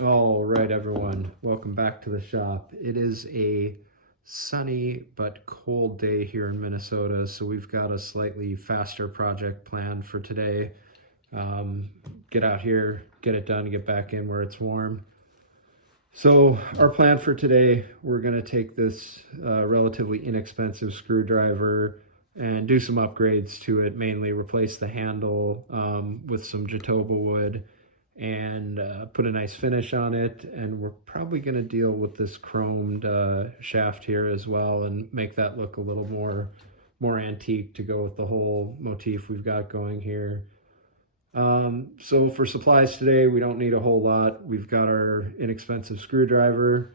All right, everyone, welcome back to the shop. It is a sunny but cold day here in Minnesota, so we've got a slightly faster project planned for today. Um, get out here, get it done, get back in where it's warm. So our plan for today, we're going to take this relatively inexpensive screwdriver and do some upgrades to it, mainly replace the handle with some Jatoba wood and put a nice finish on it. And we're probably going to deal with this chromed shaft here as well and make that look a little more antique to go with the whole motif we've got going here. So for supplies today, we don't need a whole lot. We've got our inexpensive screwdriver.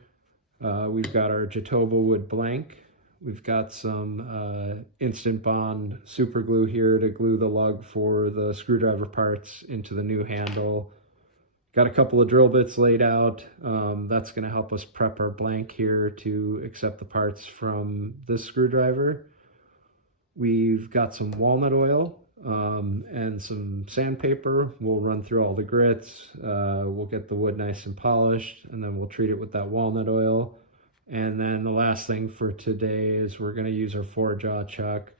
We've got our Jatoba wood blank. We've got some Instant Bond super glue here to glue the lug for the screwdriver parts into the new handle. Got a couple of drill bits laid out. That's going to help us prep our blank here to accept the parts from this screwdriver. We've got some walnut oil and some sandpaper. We'll run through all the grits. We'll get the wood nice and polished, and then we'll treat it with that walnut oil. And then the last thing for today is we're going to use our 4-jaw chuck.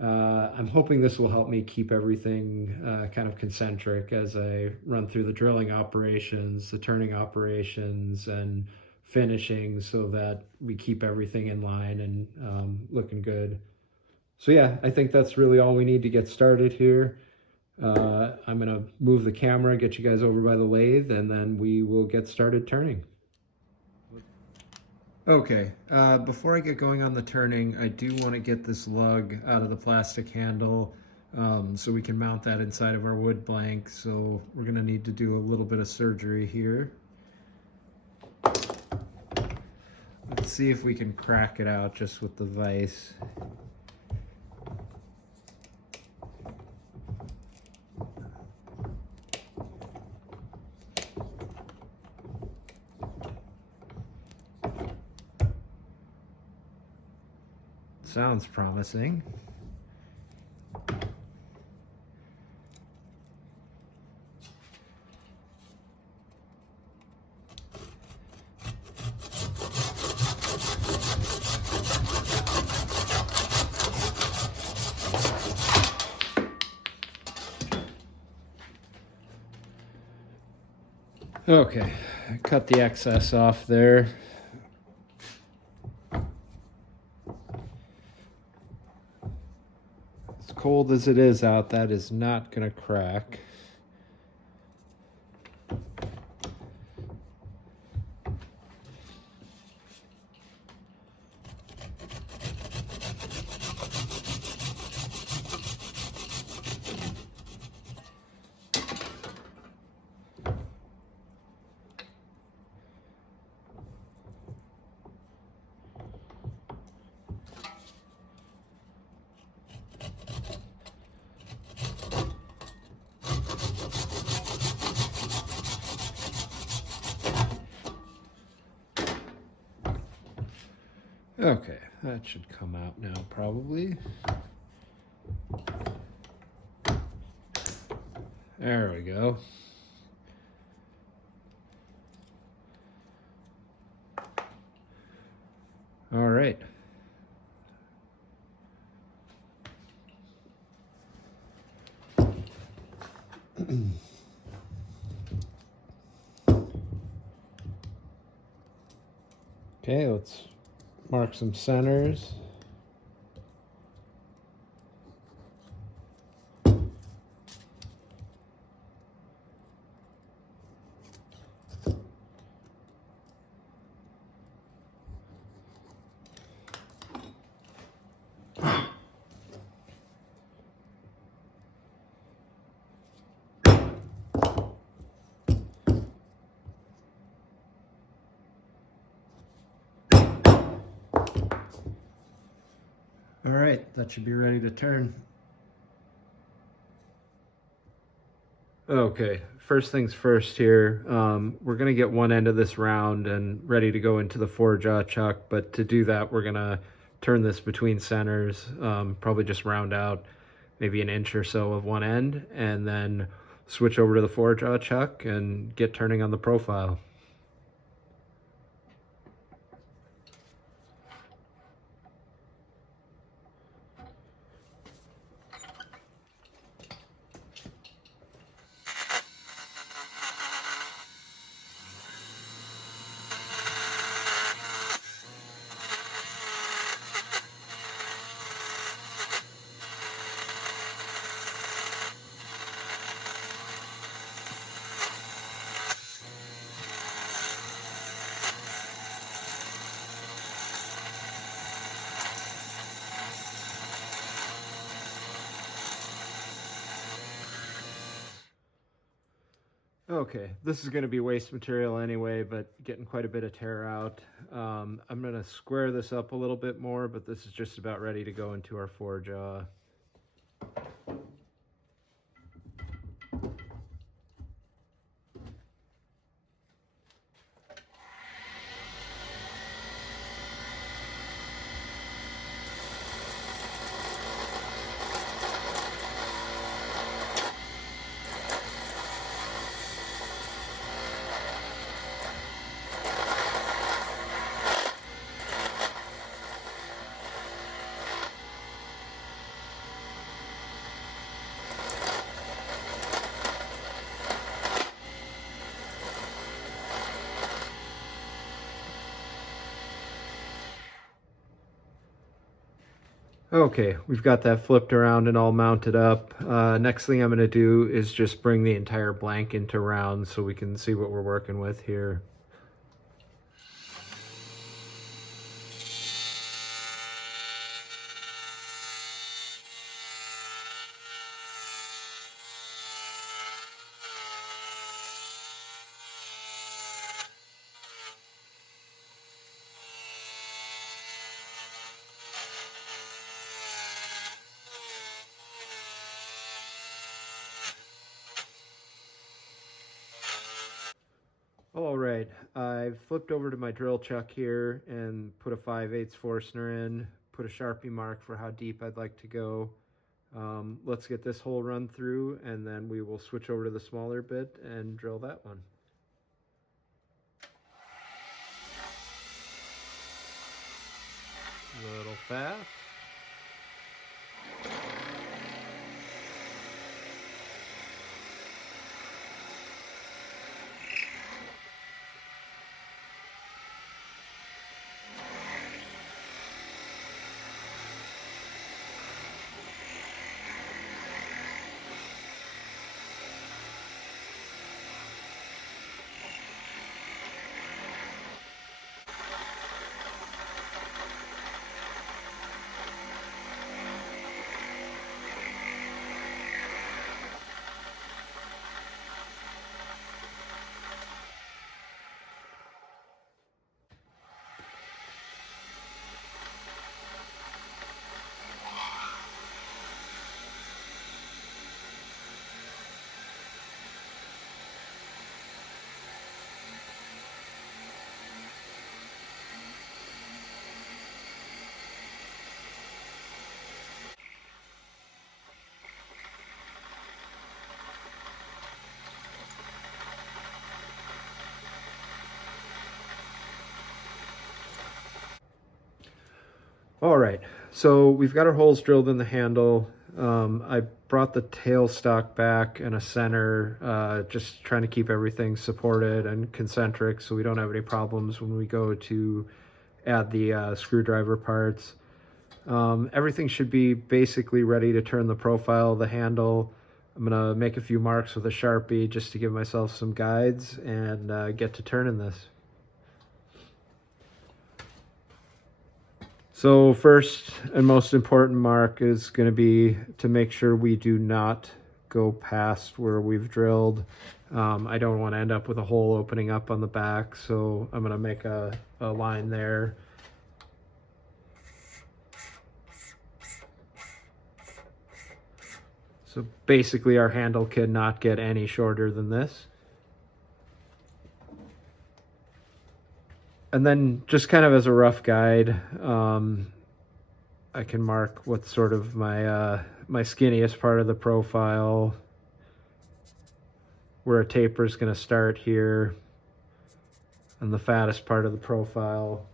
I'm hoping this will help me keep everything kind of concentric as I run through the drilling operations, the turning operations, and finishing so that we keep everything in line and looking good. So yeah, I think that's really all we need to get started here. I'm gonna move the camera, get you guys over by the lathe, and then we will get started turning. Okay, before I get going on the turning, I do want to get this lug out of the plastic handle so we can mount that inside of our wood blank. So we're gonna need to do a little bit of surgery here. Let's see if we can crack it out just with the vise. Sounds promising. Okay, cut the excess off there. As cold as it is out, that is not gonna crack. Okay, that should come out now probably. There we go. All right. Okay, let's mark some centers. All right, that should be ready to turn. Okay, first things first here. We're gonna get one end of this round and ready to go into the 4-jaw chuck, but to do that, we're gonna turn this between centers, probably just round out maybe an inch or so of one end, and then switch over to the 4-jaw chuck and get turning on the profile. Okay, this is going to be waste material anyway, but getting quite a bit of tear out. I'm going to square this up a little bit more, but this is just about ready to go into our 4-jaw. Okay, we've got that flipped around and all mounted up. Next thing I'm going to do is just bring the entire blank into round so we can see what we're working with here. All right, I've flipped over to my drill chuck here and put a 5/8 Forstner in, put a Sharpie mark for how deep I'd like to go. Let's get this hole run through and then we will switch over to the smaller bit and drill that one. A little fast. All right, so we've got our holes drilled in the handle. I brought the tailstock back in a center, just trying to keep everything supported and concentric so we don't have any problems when we go to add the screwdriver parts. Everything should be basically ready to turn the profile of the handle. I'm gonna make a few marks with a Sharpie just to give myself some guides and get to turning this. So first and most important mark is going to be to make sure we do not go past where we've drilled. I don't want to end up with a hole opening up on the back, so I'm going to make a line there. So basically our handle cannot get any shorter than this. And then just kind of as a rough guide, I can mark what's sort of my my skinniest part of the profile. where a taper is going to start here on the fattest part of the profile.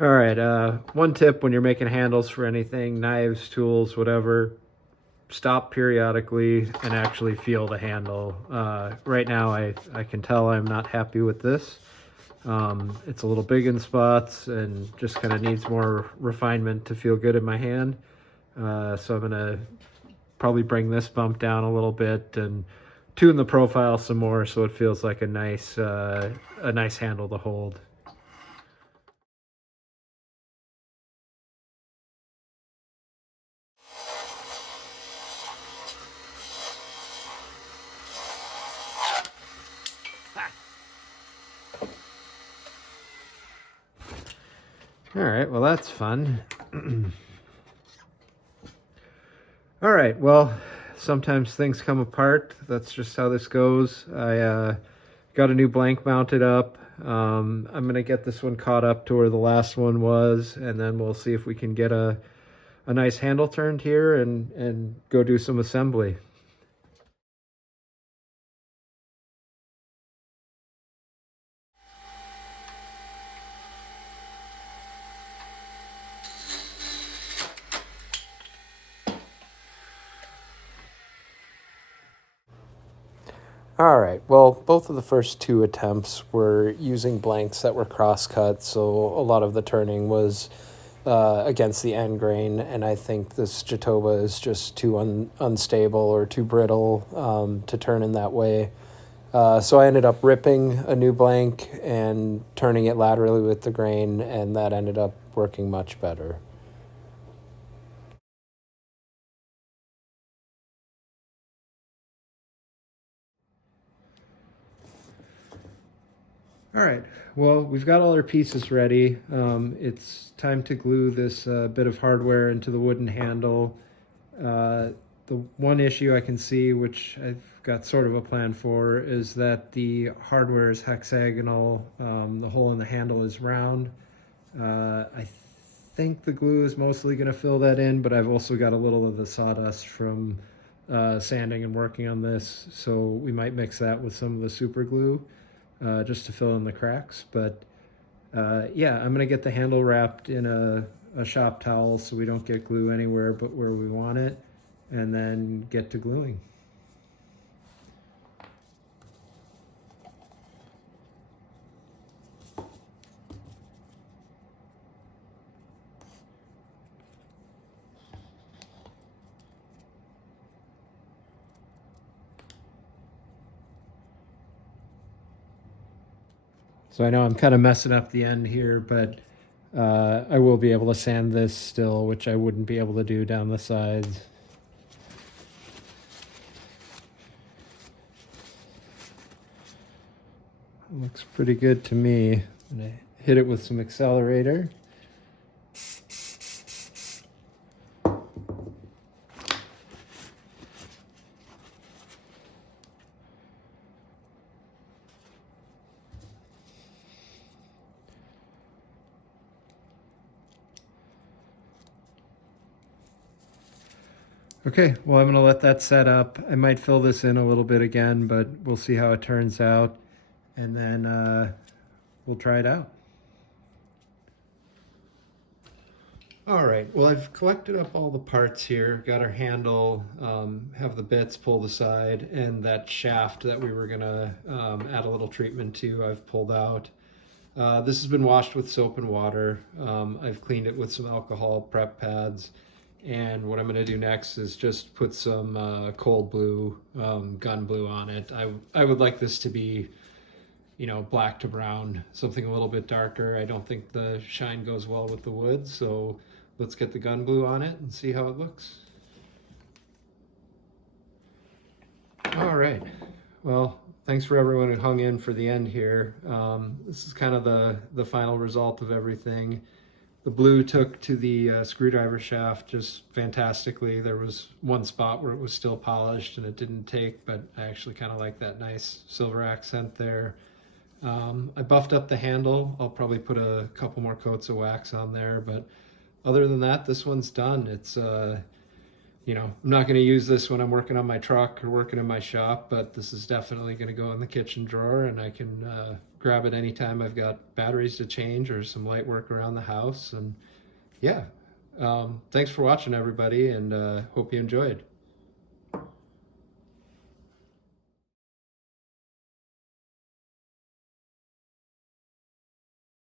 All right, one tip when you're making handles for anything, knives, tools, whatever, stop periodically and actually feel the handle. Right now I can tell I'm not happy with this. It's a little big in spots and just kind of needs more refinement to feel good in my hand. So I'm gonna probably bring this bump down a little bit and tune the profile some more so it feels like a nice handle to hold. All right, well, that's fun. All right, well, sometimes things come apart. That's just how this goes. I got a new blank mounted up. I'm going to get this one caught up to where the last one was, and then we'll see if we can get a nice handle turned here and go do some assembly. All right, well, both of the first two attempts were using blanks that were cross-cut, so a lot of the turning was against the end grain, and I think this Jatoba is just too unstable or too brittle to turn in that way. So I ended up ripping a new blank and turning it laterally with the grain, and that ended up working much better. All right, well, we've got all our pieces ready. It's time to glue this bit of hardware into the wooden handle. The one issue I can see, which I've got sort of a plan for, is that the hardware is hexagonal. The hole in the handle is round. I think the glue is mostly going to fill that in, but I've also got a little of the sawdust from sanding and working on this, so we might mix that with some of the super glue just to fill in the cracks. But yeah, I'm going to get the handle wrapped in a shop towel so we don't get glue anywhere but where we want it, and then get to gluing. So I know I'm kind of messing up the end here, but I will be able to sand this still, which I wouldn't be able to do down the sides. Looks pretty good to me. I'm gonna hit it with some accelerator. Okay, well, I'm going to let that set up. I might fill this in a little bit again, but we'll see how it turns out. And then we'll try it out. All right, well, I've collected up all the parts here. Got our handle, have the bits pulled aside, and that shaft that we were gonna add a little treatment to, I've pulled out. This has been washed with soap and water. I've cleaned it with some alcohol prep pads. And what I'm gonna do next is just put some cold blue, gun blue on it. I would like this to be, you know, black to brown, something a little bit darker. I don't think the shine goes well with the wood, so let's get the gun blue on it and see how it looks. All right, well, thanks for everyone who hung in for the end here. This is kind of the final result of everything. The blue took to the screwdriver shaft just fantastically. There was one spot where it was still polished and it didn't take, but I actually kind of like that nice silver accent there. I buffed up the handle. I'll probably put a couple more coats of wax on there, but other than that, this one's done. It's, you know, I'm not going to use this when I'm working on my truck or working in my shop, but this is definitely going to go in the kitchen drawer, and I can grab it anytime I've got batteries to change or some light work around the house. And yeah, thanks for watching, everybody, and hope you enjoyed.